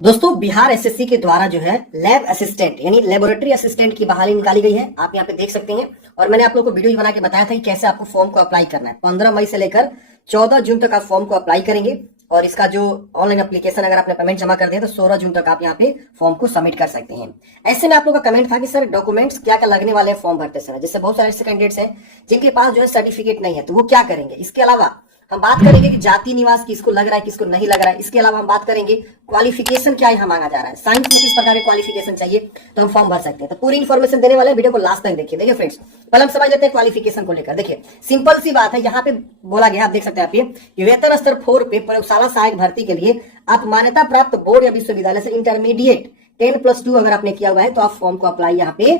दोस्तों बिहार एसएससी के द्वारा जो है लैब असिस्टेंट यानी लेबोरेटरी असिस्टेंट की बहाली निकाली गई है। आप यहाँ पे देख सकते हैं और मैंने आप लोगों को वीडियो भी बना के बताया था कि कैसे आपको फॉर्म को अप्लाई करना है। 15 मई से लेकर 14 जून तक आप फॉर्म को अप्लाई करेंगे और इसका जो ऑनलाइन एप्लीकेशन अगर आपने पेमेंट जमा कर दिया तो 16 जून तक आप यहाँ पे फॉर्म को सबमिट कर सकते हैं। ऐसे में आप लोगों का कमेंट था कि सर डॉक्यूमेंट्स क्या क्या लगने वाले हैं फॉर्म भरते समय। जैसे बहुत सारे ऐसे कैंडिडेट्स हैं जिनके पास जो है सर्टिफिकेट नहीं है तो वो क्या करेंगे। इसके अलावा हम बात करेंगे कि जाति निवास किसको लग रहा है किसको नहीं लग रहा है। इसके अलावा हम बात करेंगे क्वालिफिकेशन क्या यहाँ मांगा जा रहा है, साइंस में किस प्रकार के क्वालिफिकेशन चाहिए तो हम फॉर्म भर सकते हैं। तो पूरी इन्फॉर्मेशन देने वाले वीडियो को लास्ट तक देखिए। देखिए फ्रेंड्स, पहले हम समझ लेते हैं क्वालिफिकेशन को लेकर। देखिए सिंपल सी बात है, यहाँ पे बोला गया, आप देख सकते हैं आप ये वेतन स्तर 4 पे प्रयोगशाला सहायक भर्ती के लिए आप मान्यता प्राप्त बोर्ड या विश्वविद्यालय से इंटरमीडिएट 10+2 अगर आपने किया हुआ है तो आप फॉर्म को अप्लाई यहाँ पे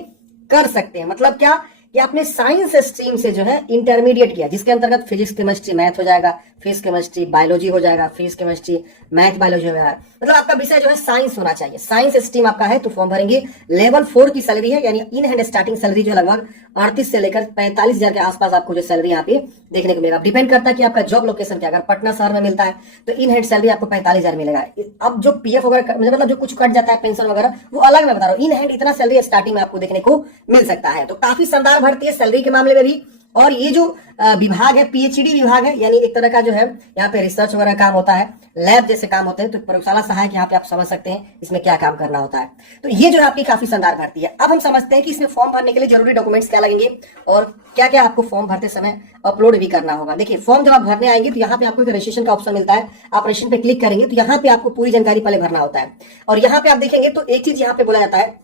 कर सकते हैं। मतलब क्या कि आपने साइंस स्ट्रीम से जो है इंटरमीडिएट किया, जिसके अंतर्गत फिजिक्स केमिस्ट्री मैथ हो जाएगा, फिजिक्स केमिस्ट्री बायोलॉजी हो जाएगा, फिजिक्स केमिस्ट्री मैथ बायोलॉजी हो जाएगा। मतलब आपका विषय जो है साइंस होना चाहिए, साइंस स्ट्रीम आपका है तो फॉर्म भरेंगे। लेवल 4 की सैलरी है, यानी इन हैंड स्टार्टिंग सैलरी जो है लगभग 38 से लेकर 45,000 के आसपास आपको जो सैलरी यहाँ पे देखने को मिलेगा। डिपेंड करता है कि आपका जॉब लोकेशन क्या। अगर पटना शहर में मिलता है तो इन हैंड सैलरी आपको 45,000 मिलेगा। अब जो पीएफ वगैरह मतलब जो कुछ कट जाता है पेंशन वगैरह वो अलग मैं बता रहा हूँ। इन हैंड इतना सैलरी स्टार्टिंग में आपको देखने को मिल सकता है। तो काफी शानदार भर्ती है सैलरी के मामले में भी। और ये जो विभाग है पीएचडी विभाग है, यानी एक तरह का जो है यहाँ पे रिसर्च वगैरह काम होता है, लैब जैसे काम होते हैं। तो प्रयोगशाला सहायक यहाँ पे आप समझ सकते हैं इसमें क्या काम करना होता है। तो ये जो है आपकी काफी शानदार भर्ती है। अब हम समझते हैं कि इसमें फॉर्म भरने के लिए जरूरी डॉक्यूमेंट्स क्या लगेंगे और क्या क्या आपको फॉर्म भरते समय अपलोड भी करना होगा। देखिए फॉर्म जब आप भरने आएंगे तो यहाँ पे आपको एक रजिस्ट्रेशन का ऑप्शन मिलता है। आप रजिस्ट्रेशन पे क्लिक करेंगे तो यहाँ पे आपको पूरी जानकारी पहले भरना होता है। और यहाँ पे आप देखेंगे तो एक चीज यहाँ पे बोला जाता है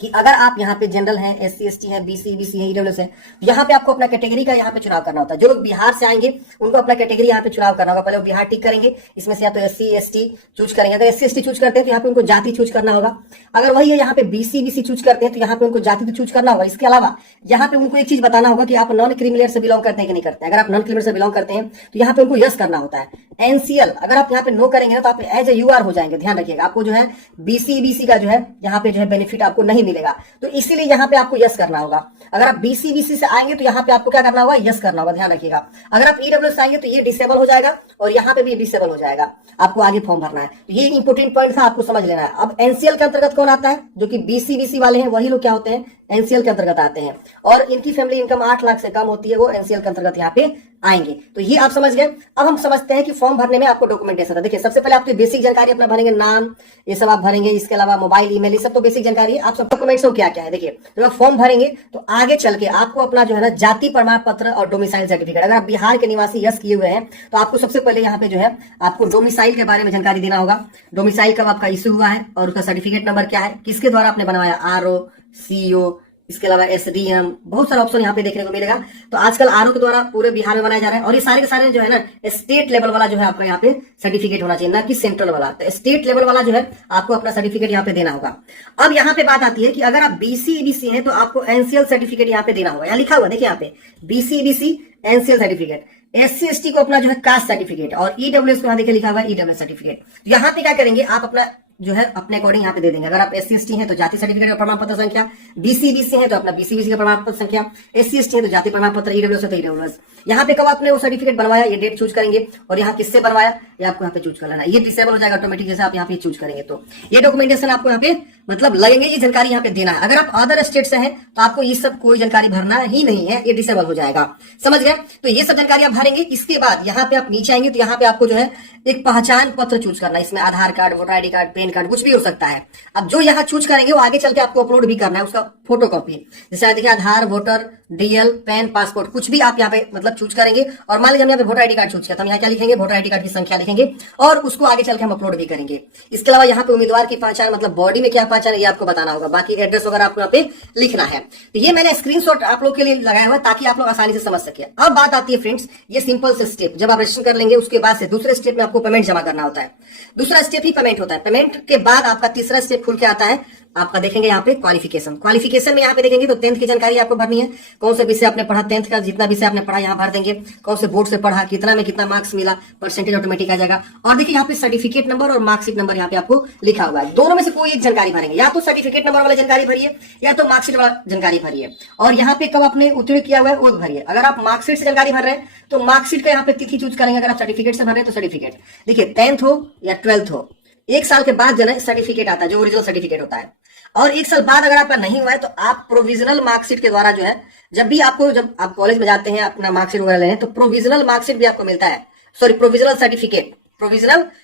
कि अगर आप यहाँ पे जनरल हैं, एससी एसटी हैं, बीसी बीसी हैं, ईडब्ल्यूएस है, तो यहाँ पे आपको अपना कैटेगरी का यहाँ पे चुनाव करना होता है। जो लोग बिहार से आएंगे उनको अपना कैटेगरी यहाँ पे चुनाव करना होगा। पहले वो बिहार टिक करेंगे, इसमें से या तो एससी एसटी चूज करेंगे। अगर एससी एसटी चूज करते हैं तो यहाँ पे उनको जाति चूज करना होगा। अगर वही है यहाँ पे बीसी बीसी चूज करते हैं तो यहाँ पे उनको जाति तो चूज करना होगा। इसके अलावा यहाँ पे उनको एक चीज बताना होगा कि आप नॉन क्रिमिनल से बिलोंग करते हैं कि नहीं करते हैं। अगर आप नॉन क्रिमिनल से बिलोंग करते हैं तो यहाँ पे उनको यस करना होता है। एनसीएल अगर आप यहाँ पे नो करेंगे ना तो आप एज ए यूआर हो जाएंगे। ध्यान रखिएगा, आपको जो है बीसी बीसी का जो है यहाँ पे जो है बेनिफिट आपको नहीं मिलेगा। तो इसीलिए यहाँ पे आपको यस करना होगा। अगर आप बीसी बीसी से आएंगे तो यहाँ पे आपको क्या करना होगा, यस करना होगा। ध्यान रखिएगा, अगर आप ईडब्ल्यूएस से आएंगे तो ये डिसेबल हो जाएगा और यहाँ पे भी डिसेबल हो जाएगा। आपको आगे फॉर्म भरना है, तो ये इंपोर्टेंट पॉइंट था, आपको समझ लेना है। अब एनसीएल के अंतर्गत कौन आता है, जो कि बीसी बीसी वाले हैं वही लोग क्या होते हैं, एनसीएल के अंतर्गत आते हैं। और इनकी फैमिली इनकम 8 लाख से कम होती है, वो एनसीएल के अंतर्गत यहाँ पे आएंगे। तो ये आप समझ गए। अब हम समझते हैं कि फॉर्म भरने में आपको डॉक्यूमेंटेशन है। देखिए सबसे पहले आपकी बेसिक जानकारी अपना भरेंगे, नाम ये सब आप भरेंगे। इसके अलावा मोबाइल ईमेल ये सब तो बेसिक जानकारी है। आप सब डॉक्यूमेंट्स क्या क्या है देखिए, जब आप फॉर्म भरेंगे तो आगे चल के आपको अपना जो है ना जाति प्रमाण पत्र और डोमिसाइल सर्टिफिकेट, अगर आप बिहार के निवासी यस किए हुए हैं तो आपको सबसे पहले यहाँ पे जो है आपको डोमिसाइल के बारे में जानकारी देना होगा। डोमिसाइल कब आपका इश्यू हुआ है और उसका सर्टिफिकेट नंबर क्या है, किसके द्वारा आपने बनवाया, आरओ, सीओ, इसके अलावा एसडीएम, बहुत सारा ऑप्शन यहाँ पे देखने को मिलेगा। तो आजकल आरओ के द्वारा पूरे बिहार में बनाया जा रहा है। और ये सारे के सारे जो है ना स्टेट लेवल वाला जो है आपका यहाँ पे सर्टिफिकेट होना चाहिए, ना कि सेंट्रल वाला। तो स्टेट लेवल वाला जो है आपको अपना सर्टिफिकेट यहाँ पे देना होगा। अब यहाँ पे बात आती है कि अगर आप बीसी बीसी है तो आपको एनसीएल सर्टिफिकेट यहाँ पे देना होगा। यहाँ लिखा हुआ देखिए यहाँ पे BC BC NCL certificate. SC ST को अपना जो है कास्ट सर्टिफिकेट और ईडब्ल्यूएस को यहाँ देखिए लिखा हुआ है ईडब्ल्यूएस सर्टिफिकेट। तो यहाँ पे क्या करेंगे, आप अपना जो है अपने अकॉर्डिंग यहाँ पे दे देंगे। अगर आप एससी एसटी हैं तो जाति सर्टिफिकेट का प्रमाण पत्र संख्या, बीसी बीसी है तो अपना बीसी बीसी का प्रमाण पत्र संख्या, एससी एसटी है तो जाति प्रमाण पत्र, ईडब्ल्यूएस है तो ईडब्ल्यूएस। यहाँ पे कब आपने वो सर्टिफिकेट बनवाया ये डेट चूज करेंगे और यहाँ किससे बनवाया ये आपको यहाँ पे चूज कर लेना है। ये डिसेबल हो जाएगा ऑटोमेटिक जैसे आप यहाँ पे चूज करेंगे। तो ये डॉक्यूमेंटेशन आपको यहाँ पे मतलब लगेंगे, ये जानकारी यहाँ पे देना है। अगर आप अदर स्टेट से हैं तो आपको ये सब कोई जानकारी भरना ही नहीं है, ये डिसेबल हो जाएगा। समझ गए, तो ये सब जानकारी आप भरेंगे। इसके बाद यहाँ पे आप नीचे आएंगे तो यहाँ पे आपको जो है एक पहचान पत्र चूज करना है। इसमें Aadhaar card, voter ID card, PAN card कुछ भी हो सकता है। अब जो यहाँ चूज करेंगे वो आगे चल के आपको अपलोड भी करना है, उसका फोटो कॉपी। जैसे देखिए आधार, वोटर, डीएल, पैन, पासपोर्ट कुछ भी आप यहाँ पे मतलब चूज करेंगे। और मान लीजिए हम यहाँ पे वोटर आईडी कार्ड चूज किया तो हम यहाँ क्या लिखेंगे, वोटर आईडी कार्ड की संख्या लिखेंगे और उसको आगे चल के हम अपलोड भी करेंगे। इसके अलावा यहाँ पे उम्मीदवार की पहचान मतलब बॉडी में क्या पहचान है ये आपको बताना होगा। बाकी एड्रेस वगैरह आपको यहाँ पे लिखना है। तो ये मैंने स्क्रीनशॉट आप लोग के लिए लगाया हुआ है ताकि आप लोग आसानी से समझ सके। अब बात आती है फ्रेंड्स, ये सिंपल से स्टेप जब आप रजिस्ट्रेशन कर लेंगे उसके बाद से दूसरे स्टेप में आपको पेमेंट जमा करना होता है। दूसरा स्टेप ही पेमेंट होता है। पेमेंट के बाद आपका तीसरा स्टेप खुल के आता है। आपका देखेंगे यहाँ पे क्वालिफिकेशन। क्वालिफिकेशन में यहाँ पे देखेंगे तो 10th की जानकारी आपको भरनी है। कौन से विषय आपने पढ़ा, 10th का जितना विषय आपने पढ़ा यहाँ भर देंगे। कौन से बोर्ड से पढ़ा, कितना में कितना मार्क्स मिला, परसेंटेज ऑटोमेटिक आ जाएगा। और देखिए यहाँ पे सर्टिफिकेट नंबर और मार्कशीट नंबर यहाँ पे आपको लिखा हुआ है। दोनों में से कोई एक जानकारी भरेंगे, या तो सर्टिफिकेट नंबर वाली जानकारी भरिए या तो मार्कशीट वाला जानकारी भरिए। और यहाँ पे कब आपने उत्तीर्ण किया हुआ है वो भरिए। अगर आप मार्कशीट से जानकारी भर रहे हैं तो मार्कशीट का यहाँ पे तिथि चूज करेंगे। अगर आप सर्टिफिकेट से भर रहे हैं तो सर्टिफिकेट। देखिए 10th हो या 12th हो, 1 साल के बाद जो है सर्टिफिकेट आता है, जो ओरिजिनल सर्टिफिकेट होता है। और 1 साल बाद अगर आपका नहीं हुआ है तो आप प्रोविजनल मार्कशीट के द्वारा जो है, जब आप कॉलेज में जाते हैं अपना मार्कशीट वगैरह लेने, तो प्रोविजनल मार्कशीट भी आपको मिलता है, सॉरी प्रोविजनल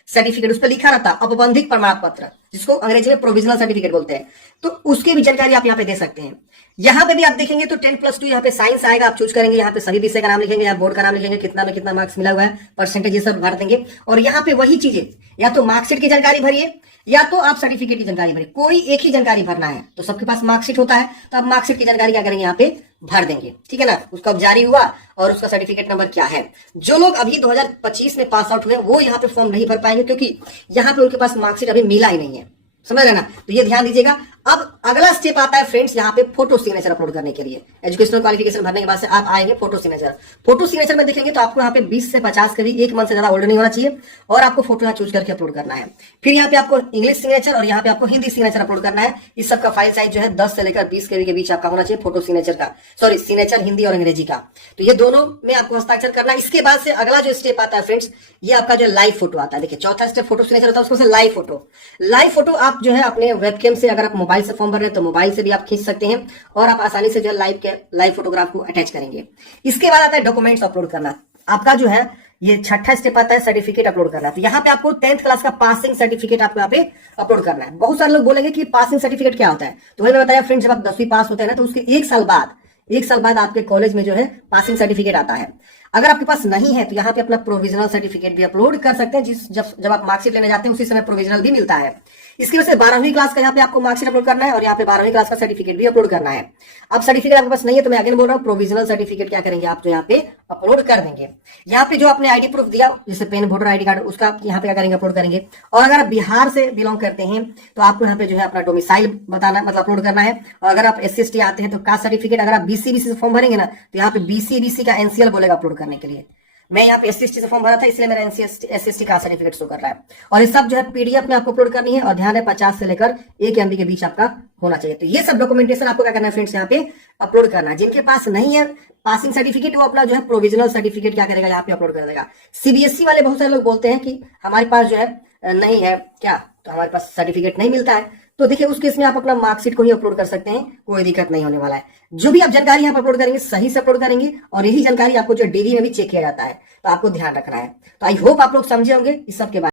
सर्टिफिकेट उस पर लिखा रहता है औपबंधिक प्रमाण पत्र, जिसको अंग्रेजी में प्रोविजनल सर्टिफिकेट बोलते हैं। तो उसकी भी जानकारी आप यहाँ पे दे सकते हैं। यहाँ पे भी आप देखेंगे तो 10+2 यहाँ पे साइंस आएगा, आप चूज करेंगे, यहाँ पे सभी विषय का नाम लिखेंगे, यहाँ बोर्ड का नाम लिखेंगे, कितना में कितना मार्क्स मिला हुआ है, परसेंटेज ये सब भर देंगे। और यहाँ पे वही चीजें, या तो मार्कशीट की जानकारी भरिए या तो आप सर्टिफिकेट की जानकारी भरिए, कोई एक ही जानकारी भरना है। तो सबके पास मार्कशीट होता है, तो आप मार्कशीट की जानकारी क्या करेंगे, यहाँ पे भर देंगे, ठीक है ना, उसका जारी हुआ और उसका सर्टिफिकेट नंबर क्या है। जो लोग अभी 2025 में पास आउट हुए वो यहाँ पे फॉर्म नहीं भर पाएंगे, क्योंकि यहाँ पे उनके पास मार्कशीट अभी मिला ही नहीं है, समझ रहे ना। तो ये ध्यान दीजिएगा। अब अगला स्टेप आता है फ्रेंड्स यहाँ पे फोटो सिग्नेचर अपलोड करने के लिए। एजुकेशनल क्वालिफिकेशन भरने के बाद से आप आएंगे फोटो सिग्नेचर में देखेंगे तो आपको यहाँ पे 20 से 50 के भी 1 मंथ से ज्यादा ओल्ड नहीं होना चाहिए, और आपको फोटो यहाँ चूज करके अपलोड करना है। फिर यहाँ पे आपको इंग्लिश सिग्नेचर और यहाँ पे आपको हिंदी सिग्नेचर अपलोड करना है। इस सब का फाइल साइज जो है 10 से लेकर 20 KB के बीच आपका होना चाहिए, फोटो सिग्नेचर का, सॉरी सिग्नेचर हिंदी और अंग्रेजी का। तो ये दोनों में आपको हस्ताक्षर करना है। इसके बाद से अगला जो स्टेप आता है फ्रेंड्स, ये आपका जो लाइव फोटो आता है। देखिए चौथा स्टेप फोटो सिग्नेचर होता है, उसमें से लाइव फोटो आप जो है अपने वेबकैम से, अगर आप मोबाइल से फॉर्म भर रहे हैं तो मोबाइल से भी आप खींच सकते हैं, और आप आसानी से जो है लाइव फोटोग्राफ को अटैच करेंगे। इसके बाद आता है डॉक्यूमेंट्स अपलोड करना। आपका जो है ये छठा स्टेप आता है सर्टिफिकेट अपलोड करना। तो यहाँ पे आपको 10th क्लास का पासिंग सर्टिफिकेट आपको यहाँ पे अपलोड करना है। बहुत सारे लोग बोलेंगे कि पासिंग सर्टिफिकेट क्या होता है, तो वही मैं बताया फ्रेंड्स, जब आप 10वीं पास होते हैं ना तो उसके 1 साल बाद आपके कॉलेज में जो है पासिंग सर्टिफिकेट आता है। अगर आपके पास नहीं है तो यहाँ पे अपना प्रोविजनल सर्टिफिकेट भी अपलोड कर सकते हैं। जब आप मार्कशीट लेने जाते हैं उसी समय प्रोविजनल भी मिलता है। इसकी वजह से 12वीं क्लास का यहाँ पे आपको मार्कशीट अपलोड करना है, और यहाँ पे 12वीं क्लास का सर्टिफिकेट भी अपलोड करना है। अब सर्टिफिकेट आपके पास नहीं है तो मैं अगेन बोल रहा हूँ, प्रोविजनल सर्टिफिकेट क्या करेंगे आप, तो यहाँ पे अपलोड कर देंगे। यहाँ पे जो आपने आईडी प्रूफ दिया, जैसे पेन, वोटर आईडी कार्ड, उसका यहाँ पे क्या करेंगे, अपलोड करेंगे। और अगर आप बिहार से बिलोंग करते हैं तो आपको यहाँ पे जो है अपना डोमिसाइल बताना, मतलब अपलोड करना है। और अगर आप SC/ST आते हैं तो कास्ट सर्टिफिकेट, अगर आप BC/BC से फॉर्म भरेंगे ना तो यहाँ पे BC/BC का NCL बोलेगा अपलोड करने के लिए। मैं यहाँ पे SC/ST से फॉर्म भरा था, इसलिए मेरा SC/ST का सर्टिफिकेट शो कर रहा है। और ये सब जो है PDF में आपको अपलोड करनी है, और ध्यान है 50 से लेकर 1 MB के बीच आपका होना चाहिए। तो ये सब डॉक्यूमेंटेशन आपको क्या करना है फ्रेंड्स, यहाँ पे अपलोड करना है। जिनके पास नहीं है पासिंग सर्टिफिकेट, वो अपना जो है प्रोविजनल सर्टिफिकेट क्या करेगा, यहाँ पे अपलोड कर देगा। CBSE वाले बहुत सारे लोग बोलते हैं कि हमारे पास जो है नहीं है क्या, तो हमारे पास सर्टिफिकेट नहीं मिलता है, तो देखिए उस केस में आप अपना मार्कशीट को ही अपलोड कर सकते हैं, कोई दिक्कत नहीं होने वाला है। जो भी आप जानकारी यहाँ पर अपलोड करेंगे सही से अपलोड करेंगे, और यही जानकारी आपको जो DV में भी चेक किया जाता है, तो आपको ध्यान रखना है। तो आई होप आप लोग समझे होंगे इस सब के बारे में।